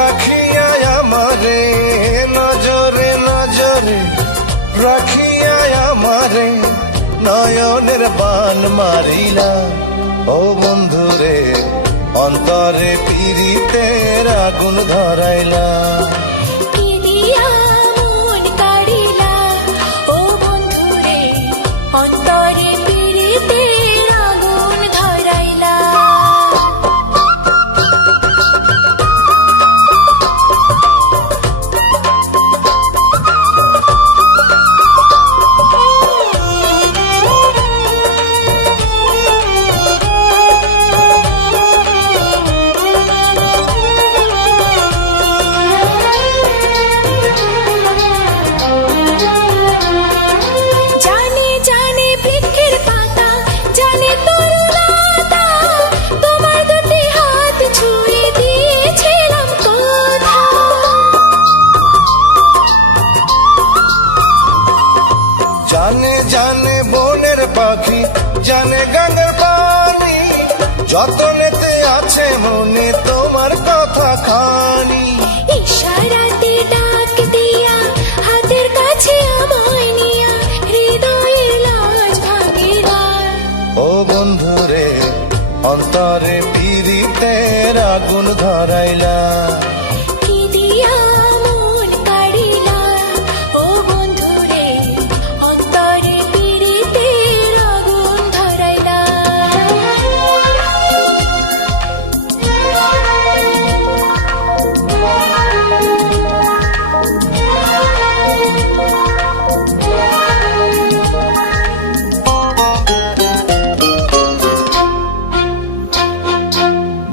রাখিয়া আমারে, নজরে নজরে, রাখিয়া আমারে, নয়নের বান মারিলা। ও বন্ধুরে, অন্তরে পিরিতে আগুন ধরাইলা। অন্তরে জানে জানে বনের পাখি জানে গাঙ্গের পানি। যতনেতে আছে মনে তোমার কথা খানি। ইশারাতে ডাক দিয়া হাতের কাছে আমায় নিয়া হৃদয়ের লাজ ও বন্ধুরে অন্তরে আগুন ধরাইলা।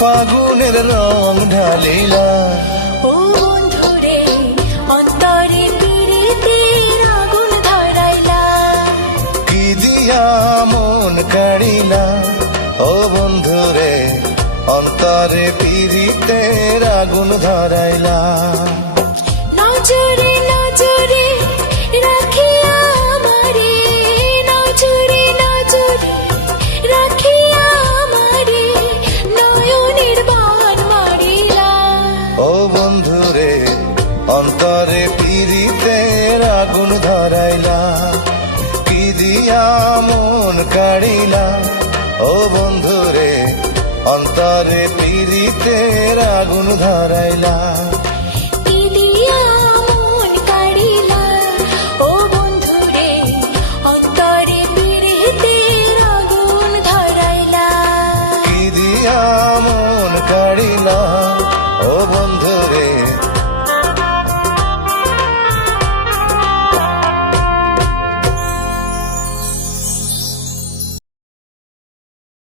ফাগুনের রং ঢালিলা। ও বন্ধুরে অন্তরে পীড়িতের আগুন ধরাইলা। কি দিয়া মন কাড়িলা? ও বন্ধুরে অন্তরে পীড়িতের আগুন ধরাইলা। দিয়া মন কাড়িলা। ও বন্ধুরে অন্তরে পীড়িতের আগুন ধরাইলা।